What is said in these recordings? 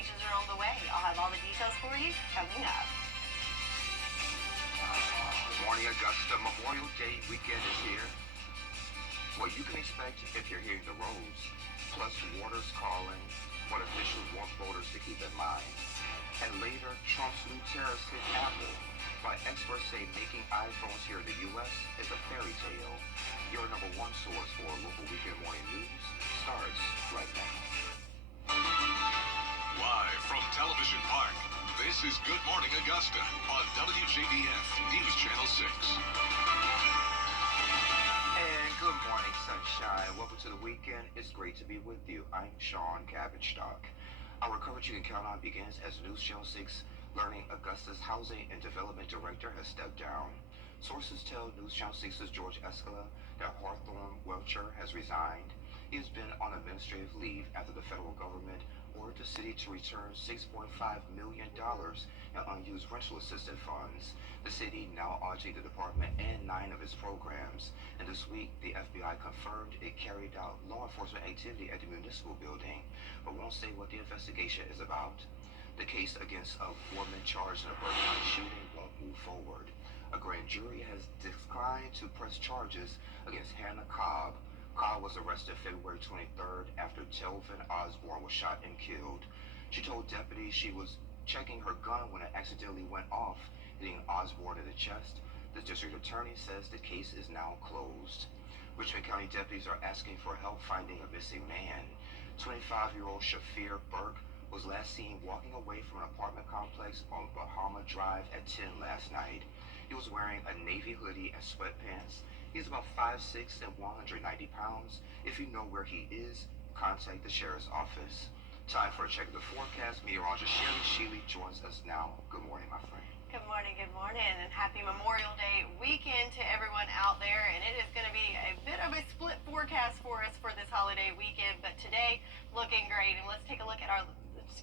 donations are on the way. I'll have all the details for you coming up. Good morning, Augusta. Memorial Day weekend is here. What you can expect if you're hearing the roads, plus water's calling, what officials want voters to keep in mind. And later, Trump's new tariffs hit Apple. But experts say making iPhones here in the U.S. is a fairy tale. Your number one source for local weekend morning news starts right now. Live from Television Park, this is Good Morning Augusta on WJBF News Channel 6. And good morning, sunshine. Welcome to the weekend. It's great to be with you. I'm Sean Cabbage-Stock. Our coverage you can count on begins as News Channel 6 learning Augusta's Housing and Development Director has stepped down. Sources tell News Channel 6's George Escala that Hawthorne Welcher has resigned. He has been on administrative leave after the federal government ordered the city to return $6.5 million in unused rental assistance funds. The city now auditing the department and 9 of its programs. And this week, the FBI confirmed it carried out law enforcement activity at the municipal building, but won't say what the investigation is about. The case against a woman charged in a Berkeley County shooting won't move forward. A grand jury has declined to press charges against Hannah Cobb. Cobb was arrested February 23rd after Telvin Osborne was shot and killed. She told deputies she was checking her gun when it accidentally went off, hitting Osborne in the chest. The district attorney says the case is now closed. Richmond County deputies are asking for help finding a missing man. 25-year-old Shafir Burke was last seen walking away from an apartment complex on Bahama Drive at 10 last night. He was wearing a navy hoodie and sweatpants. He's about 5'6" and 190 pounds. If you know where he is, contact the sheriff's office. Time for a check of the forecast. Meteorologist Sherry Sheely joins us now. Good morning, my friend. Good morning, and happy Memorial Day weekend to everyone out there. And it is going to be a bit of a split forecast for us for this holiday weekend, but today looking great. And let's take a look at our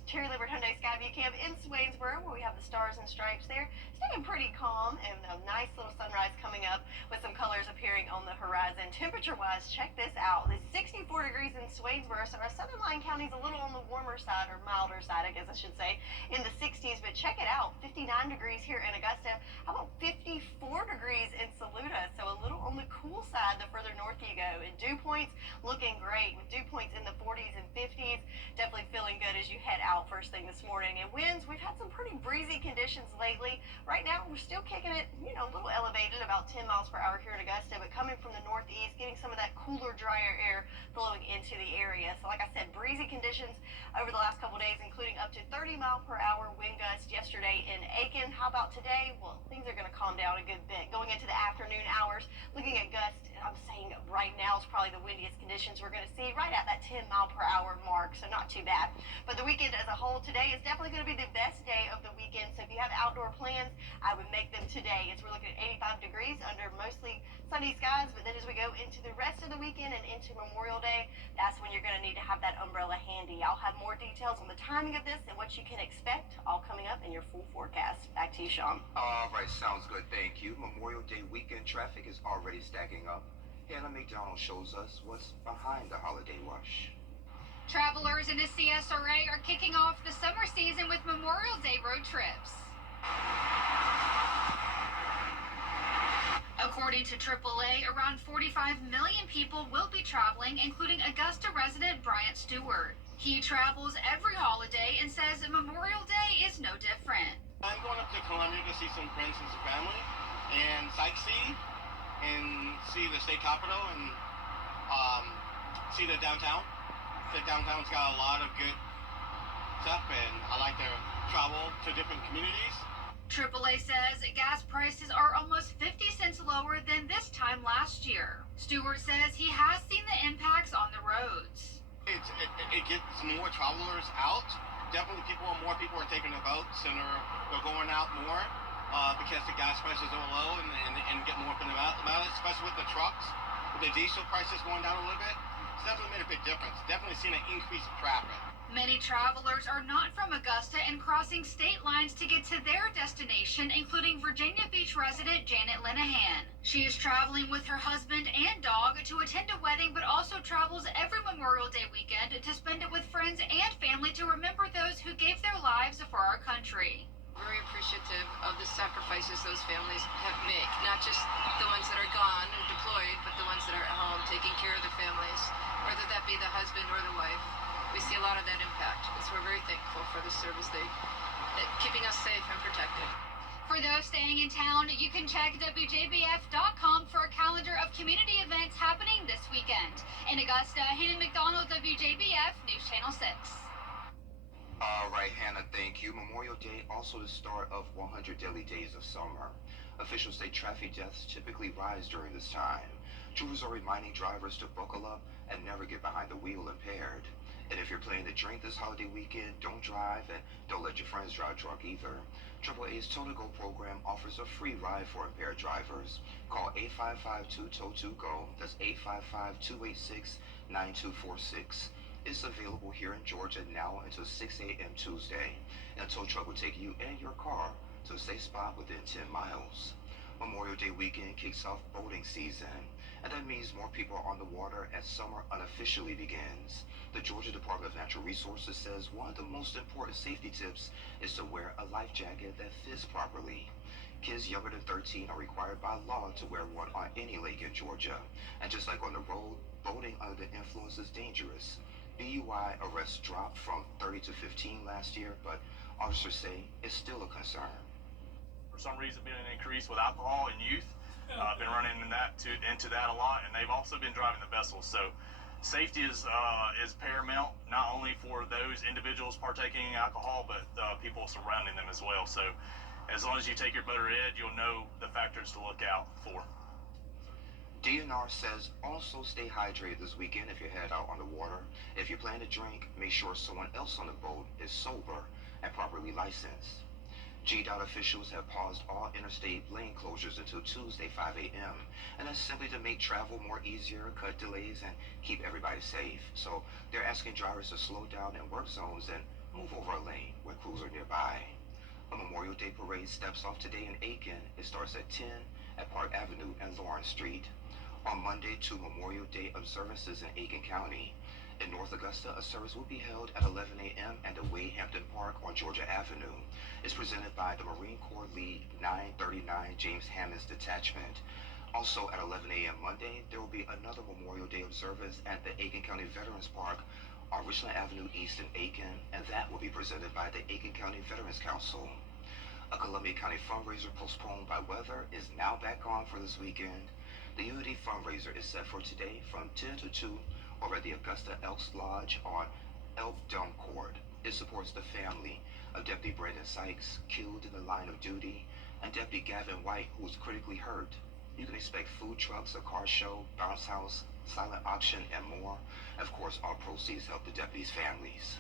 Cherry Liberty Hyundai Skyview Camp in Swainsboro, where we have the stars and stripes there. Staying pretty calm and a nice little sunrise coming up with some colors appearing on the horizon. Temperature-wise, check this out. It's 64 degrees in Swainsboro, so our Southern Line County is a little on the warmer side, or milder side, I guess I should say, in the 60s. But check it out, 59 degrees here in Augusta. How about 54 degrees in Saluda? So a little on the cool side the further north you go. And dew points looking great, with dew points in the 40s and 50s. Definitely feeling good as you head out first thing this morning. And winds, we've had some pretty breezy conditions lately. Right now, we're still kicking it, a little elevated, about 10 miles per hour here in Augusta, but coming from the northeast, getting some of that cooler, drier air blowing into the area. So like I said, breezy conditions over the last couple days, including up to 30 mile per hour wind gusts yesterday in Aiken. How about today? Well, things are going to calm down a good bit. Going into the afternoon hours, looking at gusts, I'm saying right now is probably the windiest conditions we're going to see, right at that 10 mile per hour mark, so not too bad. But the weekend as a whole today is definitely going to be the best day of the weekend. So if you have outdoor plans, I would make them today. As we're looking at 85 degrees under mostly sunny skies, but then as we go into the rest of the weekend and into Memorial Day, that's when you're going to need to have that umbrella handy. I'll have more details on the timing of this and what you can expect, all coming up in your full forecast. Back to you, Sean. All right, sounds good. Thank you. Memorial Day weekend traffic is already stacking up. Hannah McDonald shows us what's behind the holiday rush. Travelers in the CSRA are kicking off the summer season with Memorial Day road trips. According to AAA, around 45 million people will be traveling, including Augusta resident Bryant Stewart. He travels every holiday and says Memorial Day is no different. I'm going up to Columbia to see some friends and some family and sightsee and see the state capitol and see the downtown. The downtown's got a lot of good stuff, and I like to travel to different communities. AAA says gas prices are almost 50 cents lower than this time last year. Stewart says he has seen the impacts on the roads. It gets more travelers out. Definitely more people are taking the boats, and they're going out more because the gas prices are low and get more about it, especially with the trucks. With the diesel prices going down a little bit, it's definitely made a big difference. Definitely seen an increase in traffic. Many travelers are not from Augusta and crossing state lines to get to their destination, including Virginia Beach resident Janet Linehan. She is traveling with her husband and dog to attend a wedding, but also travels every Memorial Day weekend to spend it with friends and family to remember those who gave their lives for our country. Very appreciative of the sacrifices those families have made, not just the ones that are gone and deployed, but the ones that are at home taking care of their families, whether that be the husband or the wife. We see a lot of that impact, so we're very thankful for the service keeping us safe and protected. For those staying in town, you can check WJBF.com for a calendar of community events happening this weekend. In Augusta, Hannah McDonald, WJBF News Channel 6. All right, Hannah, thank you. Memorial Day, also the start of 100 daily days of summer. Officials say traffic deaths typically rise during this time. Drivers are reminding drivers to buckle up and never get behind the wheel impaired. And if you're planning to drink this holiday weekend, don't drive and don't let your friends drive drunk either. AAA's Tow to Go program offers a free ride for impaired drivers. Call 855-2-TOW-2-GO. That's 855-286-9246. It's available here in Georgia now until 6 a.m. Tuesday. And a tow truck will take you and your car to a safe spot within 10 miles. Memorial Day weekend kicks off boating season, and that means more people are on the water as summer unofficially begins. The Georgia Department of Natural Resources says one of the most important safety tips is to wear a life jacket that fits properly. Kids younger than 13 are required by law to wear one on any lake in Georgia. And just like on the road, boating under the influence is dangerous. DUI arrests dropped from 30 to 15 last year, but officers say it's still a concern. For some reason, been an increase with alcohol in youth. I've been running into that a lot, and they've also been driving the vessels. So safety is paramount, not only for those individuals partaking in alcohol, but people surrounding them as well. So as long as you take your motor ed, you'll know the factors to look out for. DNR says also stay hydrated this weekend if you head out on the water. If you plan to drink, make sure someone else on the boat is sober and properly licensed. GDOT officials have paused all interstate lane closures until Tuesday, 5 a.m. And that's simply to make travel more easier, cut delays, and keep everybody safe. So they're asking drivers to slow down in work zones and move over a lane when crews are nearby. A Memorial Day parade steps off today in Aiken. It starts at 10 at Park Avenue and Lawrence Street. On Monday, 2 Memorial Day observances in Aiken County. In North Augusta, a service will be held at 11 a.m. at the Wade Hampton Park on Georgia Avenue. It's presented by the Marine Corps League 939 James Hammond's Detachment. Also at 11 a.m. Monday, there will be another Memorial Day observance at the Aiken County Veterans Park on Richland Avenue East in Aiken, and that will be presented by the Aiken County Veterans Council. A Columbia County fundraiser postponed by weather is now back on for this weekend. The Unity fundraiser is set for today from 10 to 2 over at the Augusta Elks Lodge on Elk Dome Court. It supports the family of Deputy Brandon Sykes, killed in the line of duty, and Deputy Gavin White, who was critically hurt. You can expect food trucks, a car show, bounce house, silent auction, and more. Of course, all proceeds help the deputies' families.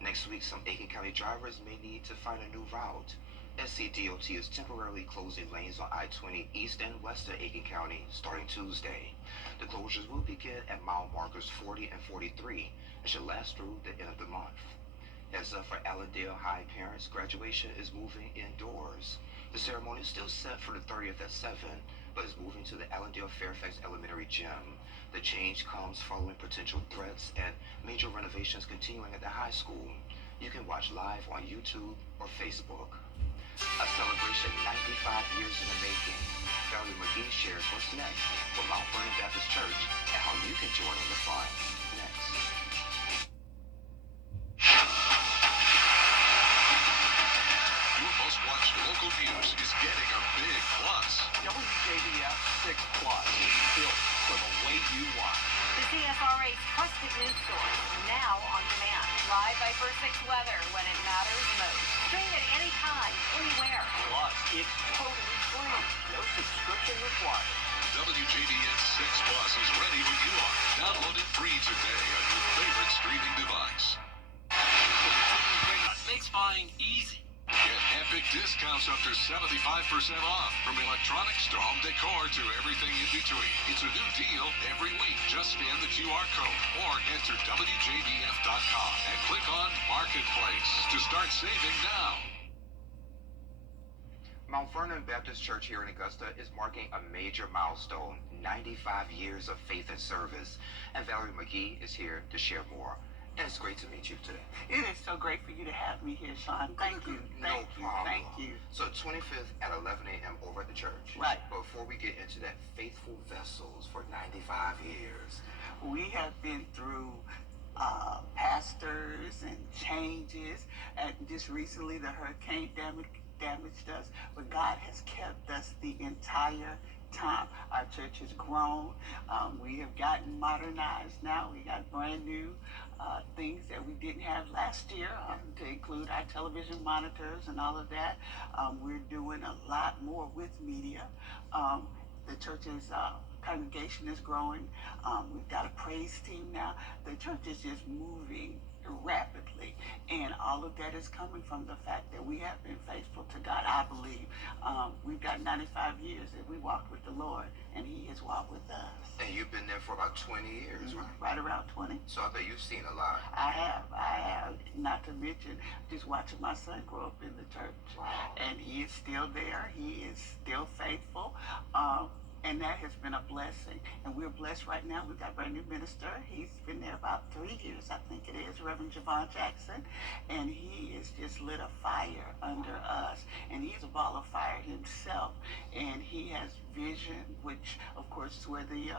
Next week, some Aiken County drivers may need to find a new route. SCDOT is temporarily closing lanes on I-20 east and west of Aiken County starting Tuesday. The closures will begin at mile markers 40 and 43 and should last through the end of the month. Heads up for Allendale High parents, graduation is moving indoors. The ceremony is still set for the 30th at 7, but is moving to the Allendale Fairfax Elementary Gym. The change comes following potential threats and major renovations continuing at the high school. You can watch live on YouTube or Facebook. A celebration 95 years in the making. Valerie McGee shares what's next for Mount Vernon Baptist Church and how you can join in the fun. Next. Your most watched local news is getting a big plus. WJBF 6 Plus is built for the way you watch. The CSRA's trusted news source, now on demand. Live by First 6 weather when it matters most. Stream it anytime, anywhere. Plus, it's totally free. No subscription required. WJBF 6 Plus is ready when you are. Download it free today on your favorite streaming device. Makes buying easy. Get epic Discounts up to 75% off, from electronics to home decor to everything in between. It's a new deal every week. Just scan the QR code or enter WJBF.com and click on Marketplace to start saving now. Mount Vernon Baptist Church here in Augusta is marking a major milestone, 95 years of faith and service. And Valerie McGee is here to share more. And it's great to meet you today. It is so great for you to have me here, Sean. Thank you. No problem. Thank you. So 25th at 11 a.m. over at the church. Right. Before we get into that, faithful vessels for 95 years. We have been through pastors and changes. And just recently, the hurricane damaged us. But God has kept us the entire time. Our church has grown. We have gotten modernized now. We got brand new things that we didn't have last year, to include our television monitors and all of that. We're doing a lot more with media. The church's congregation is growing. We've got a praise team now. The church is just moving rapidly, and all of that is coming from the fact that we have been faithful to God. I believe we've got 95 years that we walked with the Lord, and He has walked with us. And you've been there for about 20 years, right? Right around 20. So I bet you've seen a lot. I have. Not to mention just watching my son grow up in the church. Wow. And he is still there. He is still faithful. And that has been a blessing. And we're blessed right now. We've got a brand new minister. He's been there about 3 years, I think it is, Reverend Javon Jackson. And he has just lit a fire under us. And he's a ball of fire himself. And he has vision, which, of course, is where the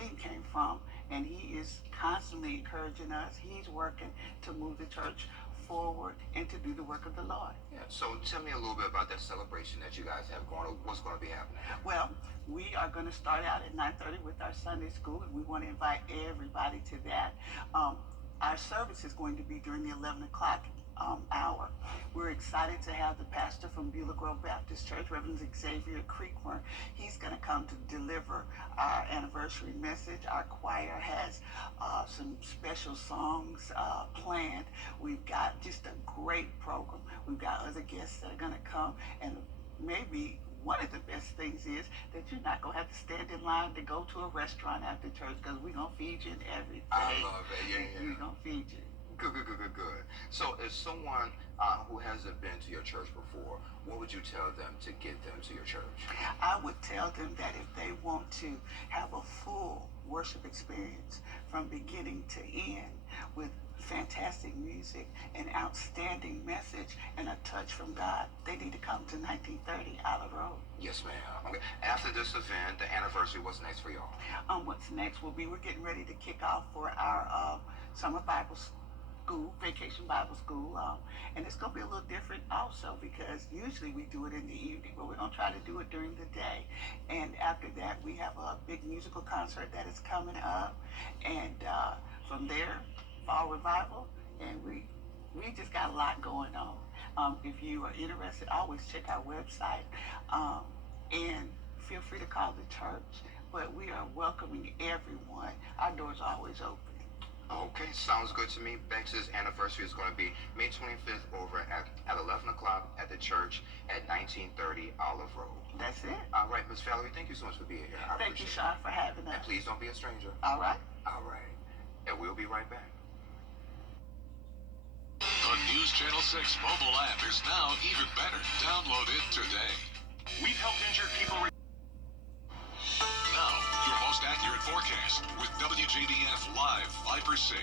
theme came from. And he is constantly encouraging us. He's working to move the church forward and to do the work of the Lord. Yeah. So tell me a little bit about that celebration that you guys have going on. What's going to be happening? Well, we are going to start out at 9:30 with our Sunday school, and we want to invite everybody to that. Our service is going to be during the 11 o'clock hour. We're excited to have the pastor from Beulah Grove Baptist Church, Reverend Xavier Creekworm. He's going to come to deliver our anniversary message. Our choir has some special songs planned. We've got just a great program. We've got other guests that are going to come, and maybe one of the best things is that you're not going to have to stand in line to go to a restaurant after church, because we're going to feed you and everything. I love it. Yeah. We're going to feed you. Good. So if someone who hasn't been to your church before, what would you tell them to get them to your church? I would tell them that if they want to have a full worship experience from beginning to end with fantastic music, an outstanding message, and a touch from God, they need to come to 1930 Olive Road. Yes, ma'am. Okay. After this event, the anniversary, what's next for y'all? What's next will be, we're getting ready to kick off for our summer Bible school, vacation Bible school, and it's going to be a little different also, because usually we do it in the evening, but we're going to try to do it during the day. And after that, we have a big musical concert that is coming up, and from there, fall revival, and we just got a lot going on. If you are interested, always check our website, and feel free to call the church. But we are welcoming everyone. Our doors are always open. Okay, sounds good to me. Banks' anniversary is going to be May 25th over at 11 o'clock at the church at 1930 Olive Road. That's it. All right, Miss Valerie, thank you so much for being here. Thank you, Sean, for having us. And please don't be a stranger. All right. All right. And we'll be right back. The News Channel 6 mobile app is now even better. Download it today. We've helped injured people. Now, your most accurate forecast with WJBF Live Viper 6.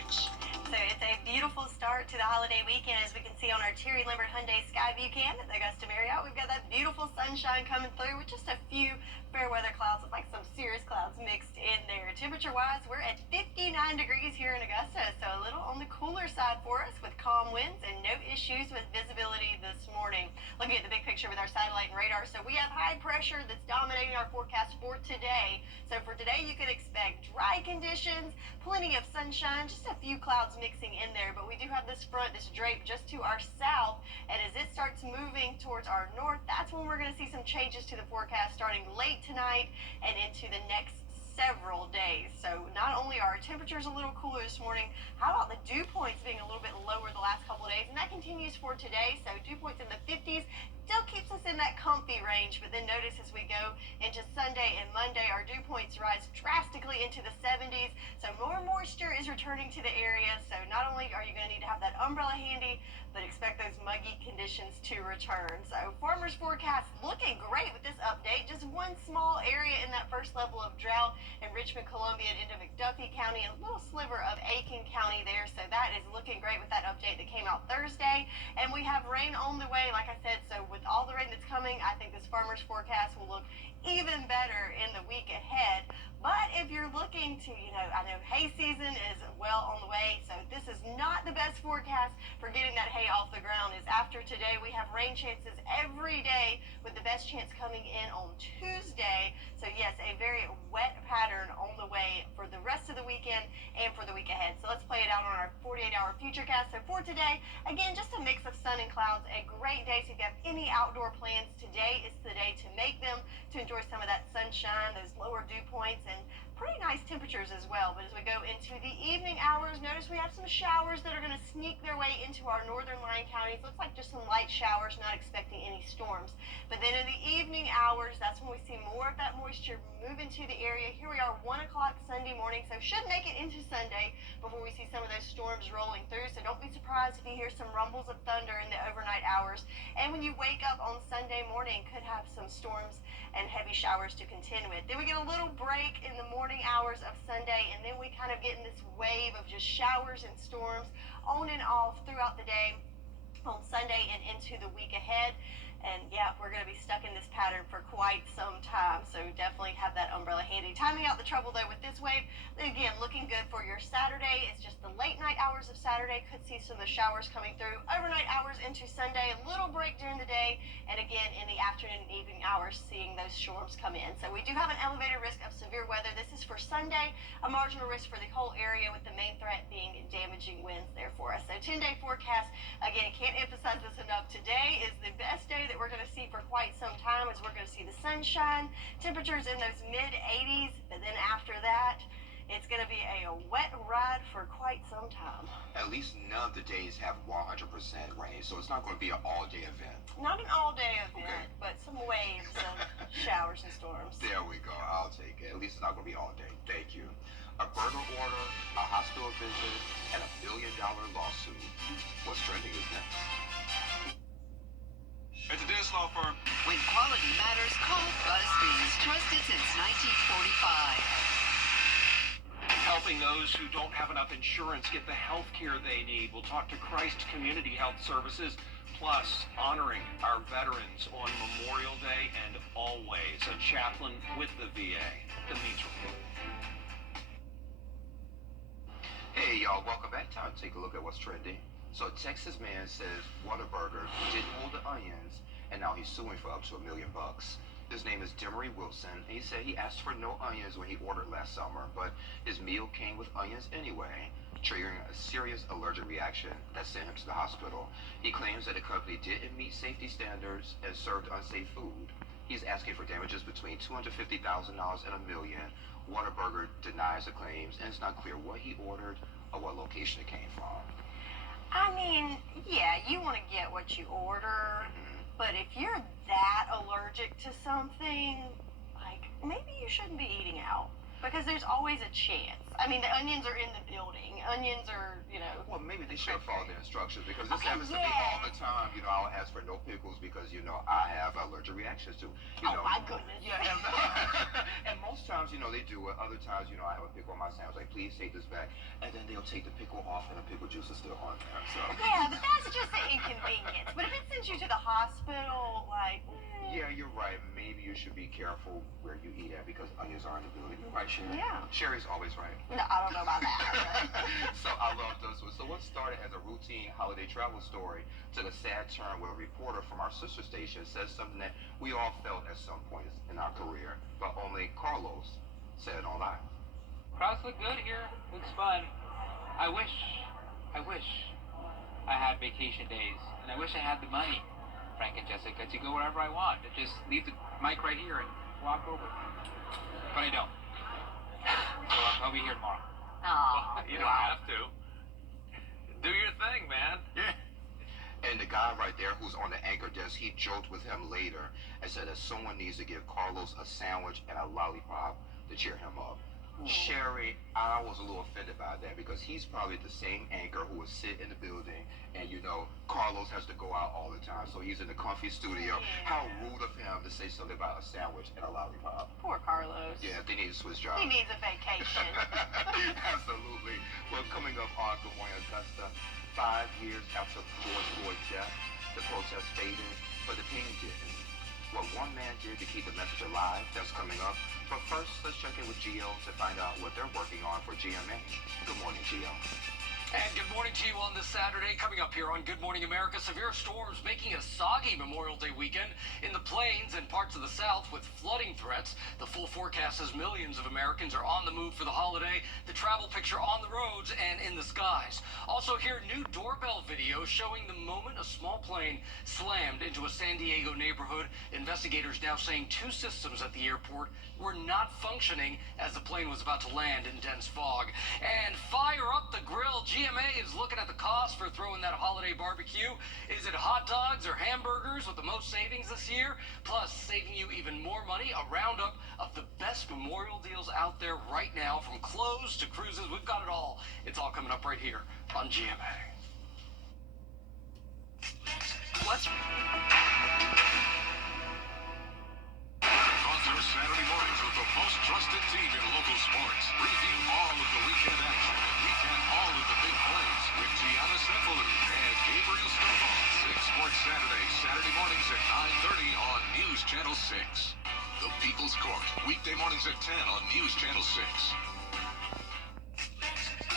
So it's a beautiful start to the holiday weekend, as we can see on our Terry Limbert Hyundai Skyview cam at the Augusta Marriott. We've got that beautiful sunshine coming through with just a few fair weather clouds, with like some serious clouds mixed in there. Temperature-wise, we're at 59 degrees here in Augusta, so a little on the cooler side for us with calm winds and no issues with visibility this morning. Looking at the big picture with our satellite and radar, so we have high pressure that's dominating our forecast for today. So for today, you can expect dry conditions, plenty of sunshine, just a few clouds mixing in there, but we do have this front, this drape just to our south, and as it starts moving towards our north, that's when we're going to see some changes to the forecast starting late tonight and into the next several days. So not only are our temperatures a little cooler this morning, how about the dew points being a little bit lower the last couple of days? And that continues for today. So dew points in the 50s still keeps us in that comfy range. But then notice as we go into Sunday and Monday, our dew points rise drastically into the 70s. So more moisture is returning to the area. So not only are you going to need to have that umbrella handy, but expect those muggy conditions to return. So farmers forecast looking great with this update. Just one small area in that first level of drought in Richmond, Columbia, and into McDuffie County, and a little sliver of Aiken County there. So that is looking great with that update that came out Thursday. And we have rain on the way, like I said. So with all the rain that's coming, I think this farmers forecast will look even better in the week ahead. But if you're looking to, I know hay season is well on the way, so this is not the best forecast for getting that hay off the ground. Is after today, we have rain chances every day, with the best chance coming in on Tuesday. So yes, a very wet pattern on the way for the rest of the weekend and for the week ahead. So let's play it out on our 48-hour futurecast. So for today, again, just a mix of sun and clouds, a great day. So if you have any outdoor plans, today is the day to make them, to enjoy some of that sunshine, those lower dew points, and pretty nice temperatures as well. But as we go into the evening hours, notice we have some showers that are going to sneak their way into our northern line counties. Looks like just some light showers, not expecting any storms. But then in the evening hours, that's when we see more of that moisture move into the area. Here we are, 1 o'clock Sunday morning, so should make it into Sunday before we see some of those storms rolling through. So don't be surprised if you hear some rumbles of thunder in the overnight hours. And when you wake up on Sunday morning, could have some storms and heavy showers to contend with. Then we get a little break in the morning hours of Sunday, and then we kind of get in this wave of just showers and storms on and off throughout the day on Sunday and into the week ahead. And yeah, we're going to be stuck in this pattern for quite some time, so definitely have that umbrella handy. Timing out the trouble though with this wave, again, looking good for your Saturday. It's just the late night hours of Saturday could see some of the showers coming through. Overnight hours into Sunday, a little break during the day, and again in the afternoon and evening hours seeing those storms come in. So we do have an elevated risk of severe weather. This is for Sunday, a marginal risk for the whole area, with the main threat being damaging winds there for us. So 10-day forecast, again, can't emphasize this enough. Today is the best day that we're going to see for quite some time, as we're going to see the sunshine, temperatures in those mid 80s, but then after that, it's going to be a wet ride for quite some time. At least none of the days have 100% rain, so it's not going to be an all-day event. Not an all-day event, Okay. but some waves of showers and storms. There we go. I'll take it. At least it's not going to be all day. Thank you. A burger order, a hospital visit, and $1 billion lawsuit. What's trending is next. At the Dennis Law Firm, When quality matters, call BuzzFees. Trusted since 1945. Helping those who don't have enough insurance get the health care they need. We'll talk to Christ Community Health Services, plus honoring our veterans on Memorial Day and always. A chaplain with the VA. The Means Report. Hey, y'all. Welcome back. Time to take a look at what's trending. So a Texas man says Whataburger didn't hold the onions, and now he's suing for up to $1 million. His name is Demery Wilson, and he said he asked for no onions when he ordered last summer, but his meal came with onions anyway, triggering a serious allergic reaction that sent him to the hospital. He claims that the company didn't meet safety standards and served unsafe food. He's asking for damages between $250,000 and $1 million. Whataburger denies the claims, and it's not clear what he ordered or what location it came from. I mean, yeah, you want to get what you order, but if you're that allergic to something, like, maybe you shouldn't be eating out, because there's always a chance. I mean, the onions are in the building. Onions are, Well, maybe they should follow the instructions, because this Okay, happens to me all the time. I'll ask for no pickles because, I have allergic reactions to, Oh, my goodness. Yeah, and most times, they do it. Other times, I have a pickle on my sandwich, like, please take this back. And then they'll take the pickle off and the pickle juice is still on there, so. Yeah, but that's just an inconvenience. But if it sends you to the hospital, like, Yeah, you're right. Maybe you should be careful where you eat at, because onions are in the building. You're right, Sherry. Yeah. Sherry's always right. no, I don't know about that. So I love those ones. So what started as a routine holiday travel story took a sad turn where a reporter from our sister station says something that we all felt at some point in our career, but only Carlos said it on live. Crowds look good here. Looks fun. I wish I had vacation days, and I wish I had the money, Frank and Jessica, to go wherever I want. To just leave the mic right here and walk over. But I don't. So I'll be here tomorrow. Oh, You don't have to. Do your thing, man. Yeah. And the guy right there who's on the anchor desk, he joked with him later and said that someone needs to give Carlos a sandwich and a lollipop to cheer him up. Sherry, I was a little offended by that because he's probably the same anchor who would sit in the building and, you know, Carlos has to go out all the time. So he's in the comfy studio. Yeah. How rude of him to say something about a sandwich and a lollipop. Poor Carlos. Yeah, they need to switch jobs. He needs a vacation. Absolutely. Well, coming up on Good Morning Augusta, 5 years after George Floyd's death, the protest faded, but the pain didn't. What one man did to keep the message alive, that's coming up. But first, let's check in with Gio to find out what they're working on for GMA. Good morning, Gio. And good morning to you on this Saturday. Coming up here on Good Morning America, severe storms making a soggy Memorial Day weekend in the plains and parts of the South with flooding threats. The full forecast says millions of Americans are on the move for the holiday. The travel picture on the roads and in the skies. Also here, new doorbell video showing the moment a small plane slammed into a San Diego neighborhood. Investigators now saying 2 systems at the airport were not functioning as the plane was about to land in dense fog. And fire up the grill. GMA is looking at the cost for throwing that holiday barbecue. Is it hot dogs or hamburgers with the most savings this year? Plus, saving you even more money, a roundup of the best memorial deals out there right now, from clothes to cruises. We've got it all. It's all coming up right here on GMA. What's Your Saturday mornings with the most trusted team in local sports. Review all of the weekend action and recap all of the big plays with Gianna Cephalou and Gabriel Snowball. 6 Sports Saturday, Saturday mornings at 9:30 on News Channel 6. The People's Court, weekday mornings at 10 on News Channel 6.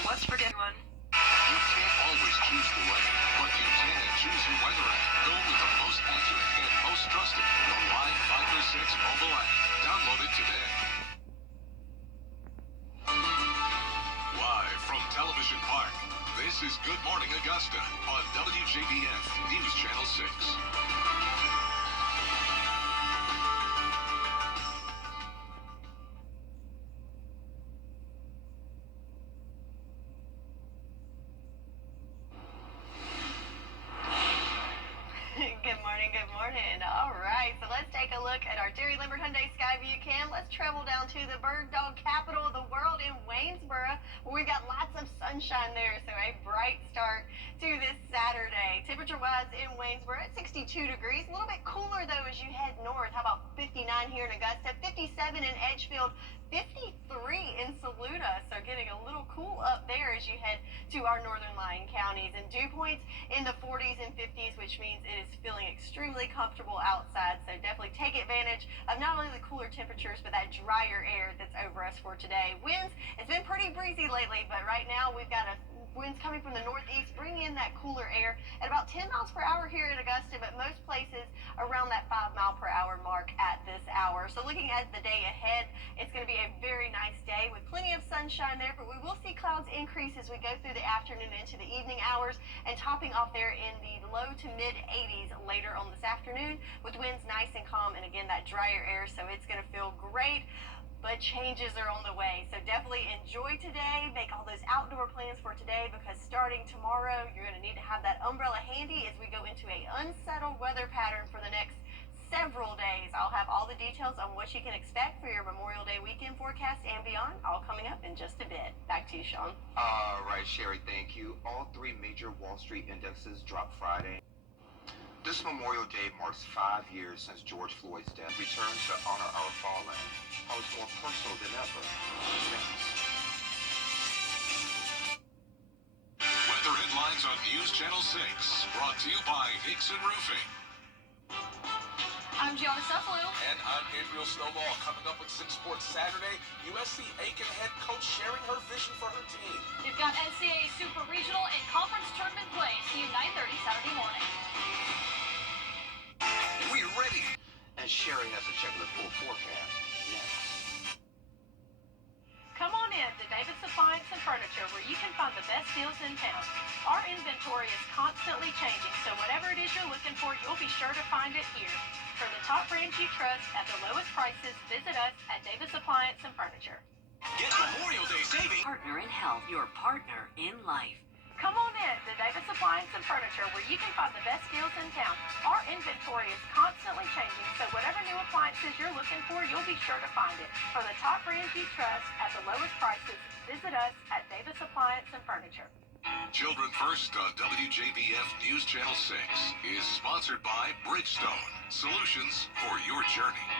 What's for dinner one? You can't always choose the weather, but you can choose your weather app. Go with the most accurate and most trusted, the Live 536 mobile app. Download it today. Live from Television Park, this is Good Morning Augusta on WJBF News Channel 6. Good morning. All right, so let's take a look at our Jerry Lambert Hyundai Skyview Cam. Let's travel down to the bird dog capital of the world in Waynesboro, where we've got lots of sunshine there, so a bright start to this Saturday. Temperature-wise in Waynesboro at 62 degrees, a little bit cooler though as you head north. How about 59 here in Augusta, 57 in Edgefield, 53 in Saluda, so getting a little cool up there as you head to our northern lying counties. And dew points in the 40s and 50s, which means it is feeling extremely comfortable outside, so definitely take advantage of not only the cooler temperatures, but that drier air that's over us for today. Winds, it's been pretty breezy lately, but right now we've got winds coming from the northeast, bringing in that cooler air at about 10 miles per hour here in Augusta, but most places around that 5 mile per hour mark at this hour. So looking at the day ahead, it's going to be a very nice day with plenty of sunshine there, but we will see clouds increase as we go through the afternoon into the evening hours, and topping off there in the low to mid 80s later on this afternoon with winds nice and calm, and again that drier air, so it's going to feel great. But changes are on the way, so definitely enjoy today. Make all those outdoor plans for today, because starting tomorrow, you're going to need to have that umbrella handy as we go into a unsettled weather pattern for the next several days. I'll have all the details on what you can expect for your Memorial Day weekend forecast and beyond, all coming up in just a bit. Back to you, Sean. All right, Sherry, thank you. All 3 major Wall Street indexes dropped Friday. This Memorial Day marks 5 years since George Floyd's death. Return to honor our fallen. How it's more personal than ever. Thanks. Weather headlines on News Channel 6, brought to you by Hickson Roofing. I'm Gianna Cephalou. And I'm Gabriel Snowball. Coming up with 6 Sports Saturday, USC Aiken head coach sharing her vision for her team. We've got NCAA Super Regional and Conference Tournament play. See you 9:30 Saturday morning. We're ready. And Sherry has to check the full forecast next. Come on in to Davis Appliance and Furniture, where you can find the best deals in town. Our inventory is constantly changing, so whatever it is you're looking for, you'll be sure to find it here. For the top brands you trust at the lowest prices, visit us at Davis Appliance and Furniture. Get Memorial Day savings. Partner in health, your partner in life. Come on in to Davis Appliance and Furniture, where you can find the best deals in town. Our inventory is constantly changing, so whatever new appliances you're looking for, you'll be sure to find it. For the top brands you trust at the lowest prices, visit us at Davis Appliance and Furniture. Children First on WJBF News Channel 6 is sponsored by Bridgestone, solutions for your journey.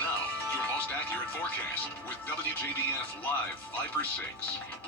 Now, your most accurate forecast with WJBF Live Viper 6.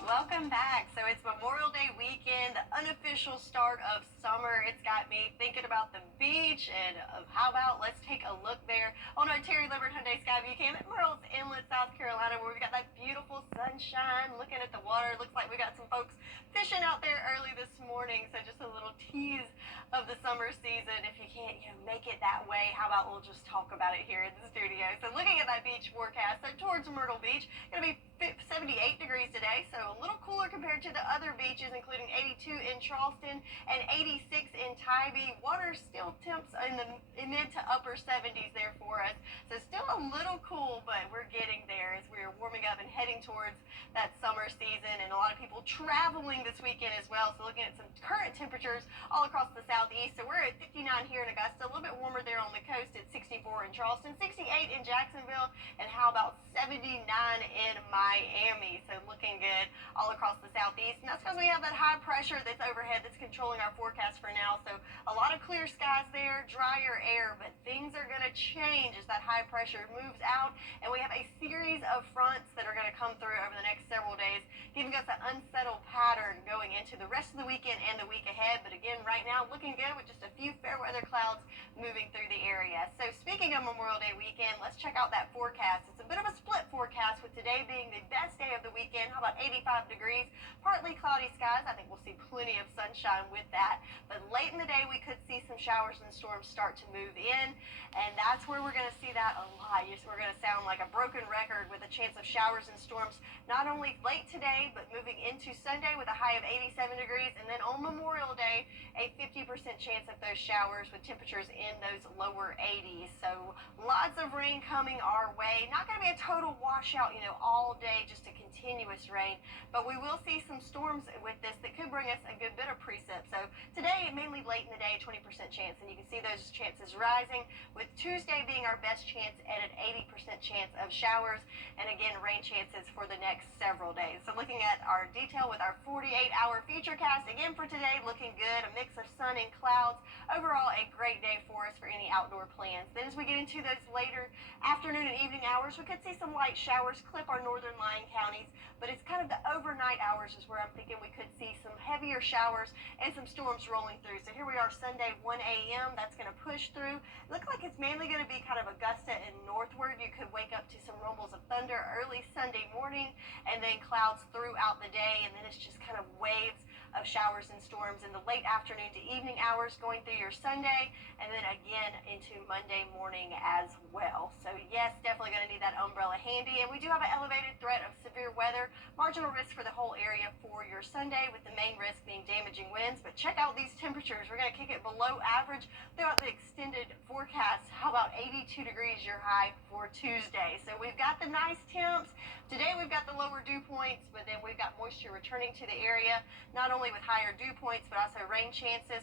Welcome back. So it's Memorial Day weekend, the unofficial start of summer. It's got me thinking about the beach and how about let's take a look there on our Terry Libbert Hyundai Skyview Cam at Murrells Inlet, South Carolina, where we've got that beautiful sunshine, looking at the water. Looks like we got some folks fishing out there early this morning. So just a little tease of the summer season. If you can't, make it that way, how about we'll just talk about it here in the studio. So looking at that beach forecast, so towards Myrtle Beach, going to be 78 degrees today, so a little cooler compared to the other beaches, including 82 in Charleston and 86 in Tybee. Water still temps in the mid to upper 70s there for us, so still a little cool, but we're getting there as we're warming up and heading towards that summer season, and a lot of people traveling this weekend as well. So looking at some current temperatures all across the southeast, so we're at 59 here in Augusta, a little bit warmer there on the coast at 64 in Charleston, 68 in Jacksonville, and how about 79 in Miami. So looking good all across the southeast, and that's because we have that high pressure that's overhead that's controlling our forecast for now. So a lot of clear skies there, drier air, but things are going to change as that high pressure moves out, and we have a series of fronts that are going to come through over the next several days, giving us an unsettled pattern going into the rest of the weekend and the week ahead. But again, right now looking good with just a few fair weather clouds moving through the area. So speaking of Memorial Day weekend, let's check out that forecast. It's a bit of a split forecast, with today being the best day of the weekend. How about 85 degrees, partly cloudy skies. I think we'll see plenty of sunshine with that, but late in the day we could see some showers and storms start to move in, and that's where we're going to see that a lot. We're going to sound like a broken record with a chance of showers and storms not only late today but moving into Sunday with a high of 87 degrees, and then on Memorial Day a 50% chance of those showers with temperatures in those lower 80s. So lots of rain coming our way. Not going to be a total washout, all day, just a continuous rain, but we will see some storms with this that could bring us a good bit of precip. So today, mainly late in the day, 20% chance, and you can see those chances rising, with Tuesday being our best chance at an 80% chance of showers, and again, rain chances for the next several days. So looking at our detail with our 48-hour futurecast, again for today, looking good, a mix of sun and clouds. Overall, a great day for us for any outdoor plans. Then as we get into those later afternoon and evening hours, we could see some light showers clip our northern lying counties, but it's kind of the overnight hours is where I'm thinking we could see some heavier showers and some storms rolling through. So here we are Sunday, 1 a.m. That's going to push through. Looks like it's mainly going to be kind of Augusta and northward. You could wake up to some rumbles of thunder early Sunday morning, and then clouds throughout the day, and then it's just kind of waves of showers and storms in the late afternoon to evening hours going through your Sunday, and then again into Monday morning as well. So yes, definitely going to need that umbrella handy, and we do have an elevated threat of severe weather, marginal risk for the whole area for your Sunday, with the main risk being damaging winds. But check out these temperatures. We're going to kick it below average throughout the extended forecast. How about 82 degrees your high for Tuesday? So we've got the nice temps. Today we've got the lower dew points, but then we've got moisture returning to the area, not only with higher dew points, but also rain chances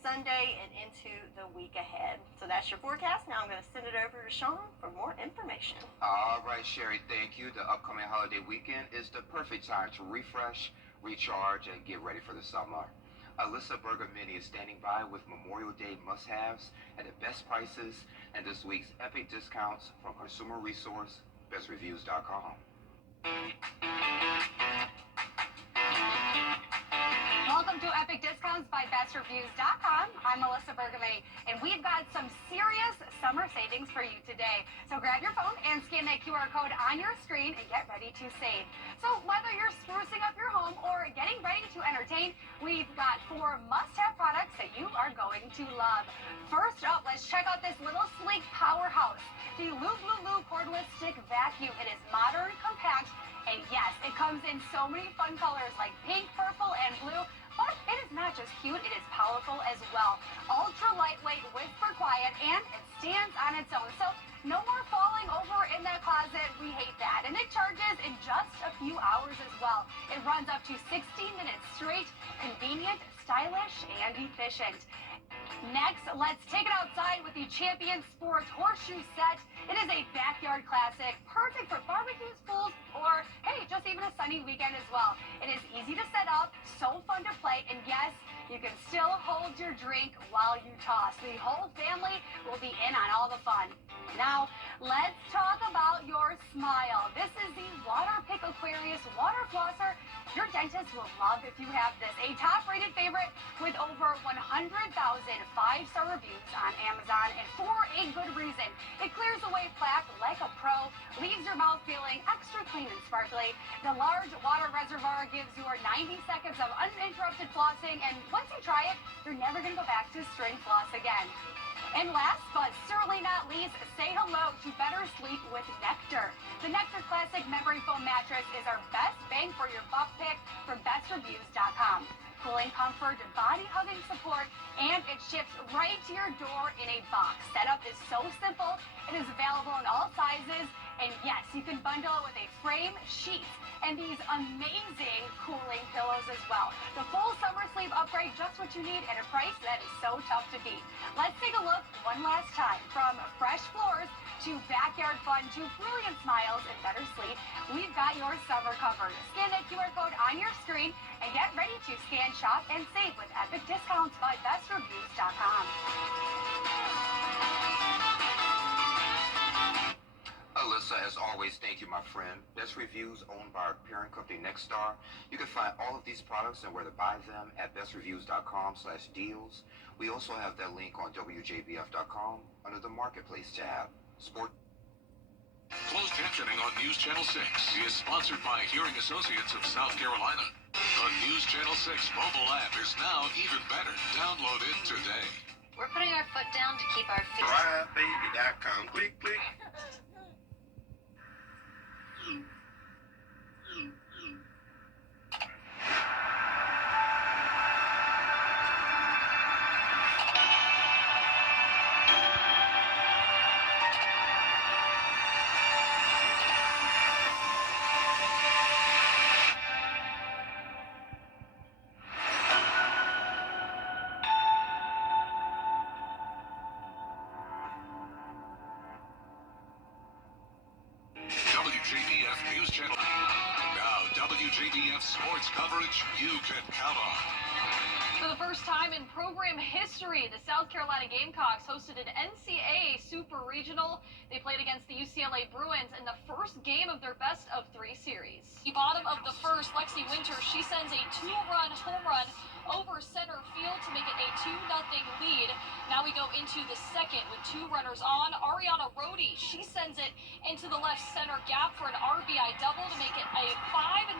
Sunday and into the week ahead. So that's your forecast. Now I'm going to send it over to Sean for more information. All right, Sherry, thank you. The upcoming holiday weekend is the perfect time to refresh, recharge, and get ready for the summer. Alyssa Bergamini is standing by with Memorial Day must-haves at the best prices and this week's epic discounts from consumer resource bestreviews.com. Welcome to Epic Discounts by bestreviews.com. I'm Melissa Bergamini, and we've got some serious summer savings for you today. So grab your phone and scan that QR code on your screen and get ready to save. So whether you're sprucing up your home or getting ready to entertain, we've got 4 must-have products that you are going to love. First up, let's check out this little sleek powerhouse, the Lulu cordless stick vacuum. It is modern, compact, and yes, it comes in so many fun colors like pink, purple, and blue. But it is not just cute, it is powerful as well. Ultra lightweight, whisper quiet, and it stands on its own. So No more falling over in that closet. We hate that. And it charges in just a few hours as well. It runs up to 16 minutes straight, convenient, stylish, and efficient. Next, let's take it outside with the Champion Sports Horseshoe Set. It is a backyard classic, perfect for barbecues, pools, or, hey, just even a sunny weekend as well. It is easy to set up, so fun to play, and yes, you can still hold your drink while you toss. The whole family will be in on all the fun. Now, let's talk about your smile. This is the Waterpik Aquarius Water Flosser. Your dentist will love if you have this. A top-rated favorite with over 100,000 five-star reviews on Amazon, and for a good reason. It clears away plaque like a pro, leaves your mouth feeling extra clean and sparkly. The large water reservoir gives you 90 seconds of uninterrupted flossing, and once you try it, you're never going to go back to string floss again. And last but certainly not least, say hello to better sleep with Nectar. The Nectar Classic Memory Foam Mattress is our best bang for your buck pick from bestreviews.com. Cooling comfort, body hugging support, and it ships right to your door in a box. Setup is so simple. It is available in all sizes. And yes, you can bundle it with a frame, sheets, and these amazing cooling pillows as well. The full summer sleep upgrade, just what you need at a price that is so tough to beat. Let's take a look one last time. From fresh floors to backyard fun to brilliant smiles and better sleep, we've got your summer covered. Scan that QR code on your screen and get ready to scan, shop, and save with epic discounts by bestreviews.com. Alyssa, as always, thank you, my friend. Best Reviews, owned by our parent company, Nexstar. You can find all of these products and where to buy them at bestreviews.com/deals. We also have that link on WJBF.com under the Marketplace tab. Sport. Closed captioning on News Channel 6 is sponsored by Hearing Associates of South Carolina. The News Channel 6 mobile app is now even better. Download it today. We're putting our foot down to keep our feet. RideBaby.com. Click, click. WJBF News Channel. Now, WJBF sports coverage you can count on. For the first time in program history, the South Carolina Gamecocks hosted an NCAA Super Regional. They played against the UCLA Bruins in the first game of their best-of-3 series. The bottom of the first, Lexi Winters, she sends a two-run home run over center field to make it a 2-0 lead. Now we go into the second with two runners on. Ariana Rhodey, she sends it into the left center gap for an RBI double to make it a 5-0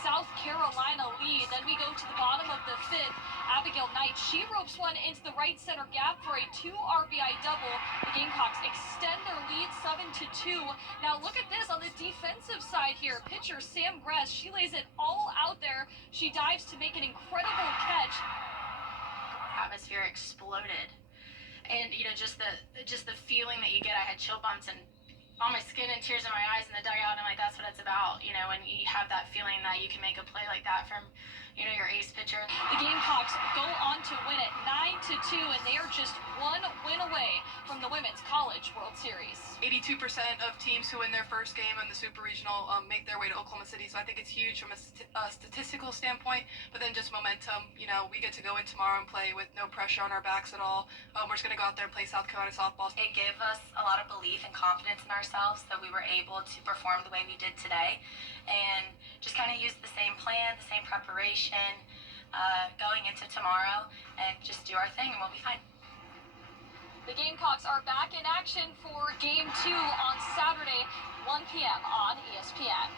South Carolina lead. Then we go to the bottom of the fifth. Abigail Knight, she ropes one into the right center gap for a 2 RBI double. The Gamecocks extend their lead 7-2. Now look at this on the defensive side here. Pitcher Sam Gress, she lays it all out there. She dives to make an incredible catch. Atmosphere exploded, and you know, just the feeling that you get. I had chill bumps and on my skin and tears in my eyes in the dugout. And I'm like, that's what it's about, you know, when you have that feeling that you can make a play like that from, you know, your ace pitcher. The Gamecocks go on to win it 9-2, and they are just one win away from the Women's College World Series. 82% of teams who win their first game in the Super Regional make their way to Oklahoma City, so I think it's huge from a statistical standpoint, but then just momentum. You know, we get to go in tomorrow and play with no pressure on our backs at all. We're just going to go out there and play South Carolina softball. It gave us a lot of belief and confidence in ourselves that we were able to perform the way we did today, and just kind of use the same plan, the same preparation going into tomorrow, and just do our thing and we'll be fine. The Gamecocks are back in action for Game 2 on Saturday, 1 p.m. on ESPN.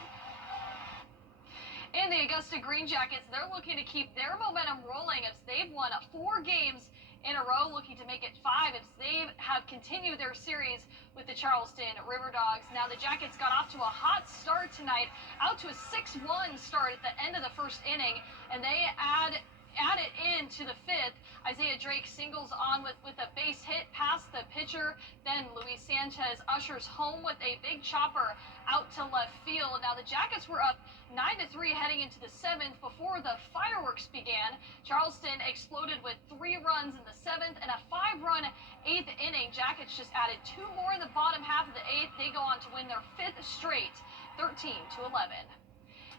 In the Augusta Green Jackets, they're looking to keep their momentum rolling as they've won 4 games in a row, looking to make it 5 as they have continued their series with the Charleston River Dogs. Now, the Jackets got off to a hot start tonight, out to a 6-1 start at the end of the first inning, and they add it into the fifth. Isaiah Drake singles on with a base hit past the pitcher. Then Luis Sanchez ushers home with a big chopper out to left field. Now the Jackets were up 9-3 heading into the 7th before the fireworks began. Charleston exploded with 3 runs in the 7th and a 5-run 8th inning. Jackets just added 2 more in the bottom half of the 8th. They go on to win their 5th straight, 13-11.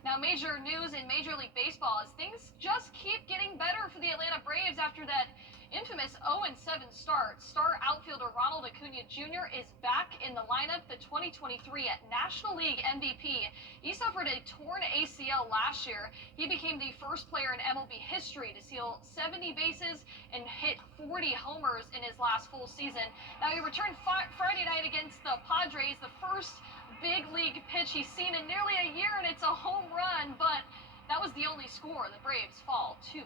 Now, major news in Major League Baseball as things just keep getting better for the Atlanta Braves after that infamous 0-7 start. Star outfielder Ronald Acuna Jr. is back in the lineup, the 2023 National League MVP. He suffered a torn ACL last year. He became the first player in MLB history to steal 70 bases and hit 40 homers in his last full season. Now, he returned Friday night against the Padres, the first big league pitch he's seen in nearly a year, and it's a home run, but that was the only score. The Braves fall 2-1.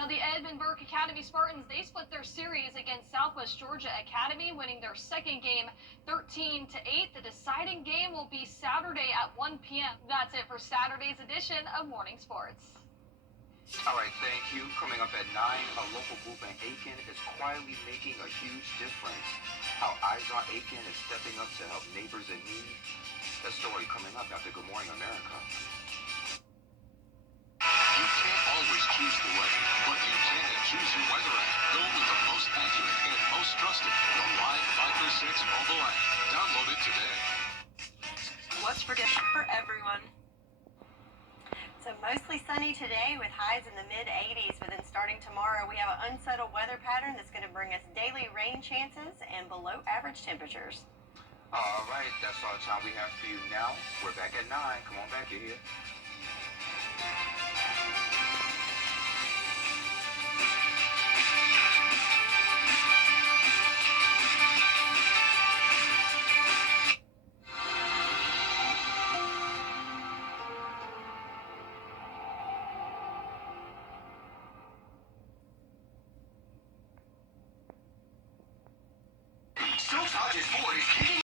Now the Edmund Burke Academy Spartans, they split their series against Southwest Georgia Academy, winning their second game 13-8. The deciding game will be Saturday at 1 p.m. That's it for Saturday's edition of Morning Sports. All right, thank you. Coming up at 9, a local group in Aiken is quietly making a huge difference. How Eyes on Aiken is stepping up to help neighbors in need. That story coming up after Good Morning America. You can't always choose the weather, but you can choose your weather app. Go with the most accurate and most trusted, the Live 5 for 6 mobile app. Download it today. What's for dinner for everyone? So mostly sunny today with highs in the mid-80s, but then starting tomorrow we have an unsettled weather pattern that's going to bring us daily rain chances and below average temperatures. All right, that's all the time we have for you now. We're back at 9. Come on back, you're here. Soap Hodges Ford is